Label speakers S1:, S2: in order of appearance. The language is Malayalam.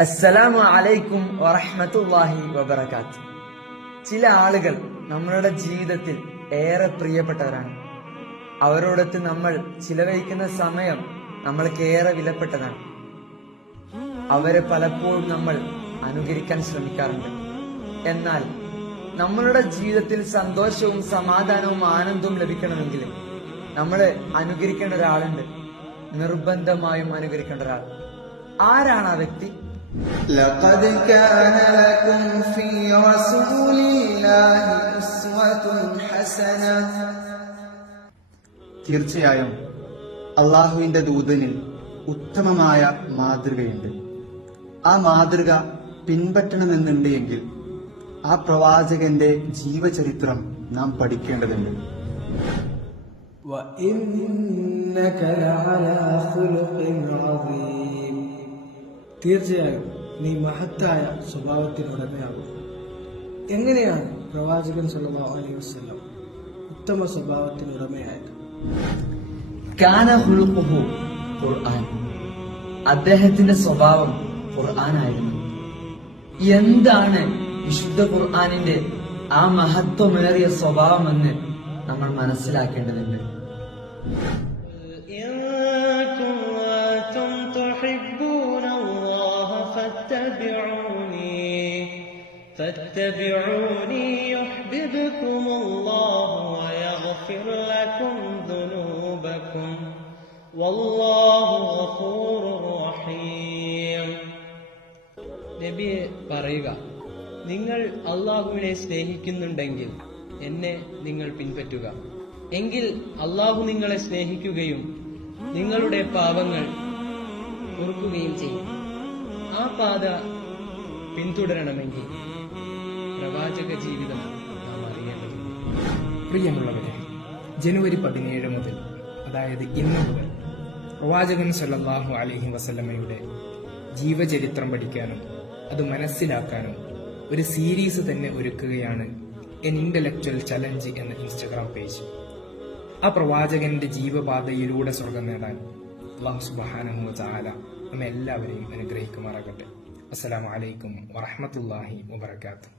S1: അസ്സലാമു അലൈക്കും വറഹമത്തല്ലാഹി വബറകാത്ത്. ചില ആളുകൾ നമ്മളുടെ ജീവിതത്തിൽ ഏറെ പ്രിയപ്പെട്ടവരാണ്. അവരോടൊത്ത് നമ്മൾ ചിലവഴിക്കുന്ന സമയം നമ്മൾക്ക് ഏറെ വിലപ്പെട്ടതാണ്. അവരെ പലപ്പോഴും നമ്മൾ അനുകരിക്കാൻ ശ്രമിക്കാറുണ്ട്. എന്നാൽ നമ്മളുടെ ജീവിതത്തിൽ സന്തോഷവും സമാധാനവും ആനന്ദവും ലഭിക്കണമെങ്കിൽ നമ്മൾ അനുകരിക്കേണ്ട ഒരാളുണ്ട്. നിർബന്ധമായും അനുകരിക്കേണ്ട ഒരാൾ. ആരാണ് ആ വ്യക്തി?
S2: لقد كان لكم في رسول الله أسوة حسنة തീർച്ചയായും അള്ളാഹുവിന്റെ ദൂതനിൽ ഉത്തമമായ മാതൃകയുണ്ട് ആ മാതൃക പിൻപറ്റണമെന്നുണ്ട് എങ്കിൽ ആ പ്രവാചകന്റെ ജീവചരിത്രം നാം പഠിക്കേണ്ടതുണ്ട്
S3: وإنك لعلى خلق عظيم തീർച്ചയായും നീ മഹത്തായ സ്വഭാവത്തിനുടമയാകും. എങ്ങനെയാണ് പ്രവാചകൻ സല്ലല്ലാഹു അലൈഹി വസ്ലം ഉത്തമ സ്വഭാവത്തിനുടമയായത്?
S1: ഖുർആൻ. അദ്ദേഹത്തിന്റെ സ്വഭാവം ഖുർആനായിരുന്നു. എന്താണ് വിശുദ്ധ ഖുർആാനിന്റെ ആ മഹത്വമേറിയ സ്വഭാവമെന്ന് നമ്മൾ മനസ്സിലാക്കേണ്ടതുണ്ട്?
S4: فاتبعوني يحببكم الله ويغفر لكم ذنوبكم والله غفور رحيم നബിയെ പറയുക നിങ്ങൾ അള്ളാഹുവിനെ സ്നേഹിക്കുന്നുണ്ടെങ്കിൽ എന്നെ നിങ്ങൾ പിൻപറ്റുക എങ്കിൽ അള്ളാഹു നിങ്ങളെ സ്നേഹിക്കുകയും നിങ്ങളുടെ പാപങ്ങൾ പൊറുക്കുകയും ചെയ്യും ആ പാത പിന്തുടരണമെങ്കിൽ പ്രവാചക ജീവിതം നാം അറിയേണ്ടതുണ്ട്
S5: പ്രിയമുള്ളവരെ ജനുവരി പതിനേഴ് മുതൽ അതായത് ഇന്ന് മുതൽ പ്രവാചകൻ സല്ലാഹു അലഹി വസല്ലമ്മയുടെ ജീവചരിത്രം പഠിക്കാനും അത് മനസ്സിലാക്കാനും ഒരു സീരീസ് തന്നെ ഒരുക്കുകയാണ് എൻ ഇന്റലക്ച്വൽ ചലഞ്ച് എന്ന ഇൻസ്റ്റഗ്രാം പേജ് ആ പ്രവാചകന്റെ ജീവപാതയിലൂടെ സ്വർഗം നേടാൻ അള്ളാഹു സുബാനഹു ചാല നമ്മെ എല്ലാവരെയും അനുഗ്രഹിക്കുമാറാകട്ടെ. അസ്സലാമു അലൈക്കും വറഹമത്തല്ലാഹി വബർക്കാത്തു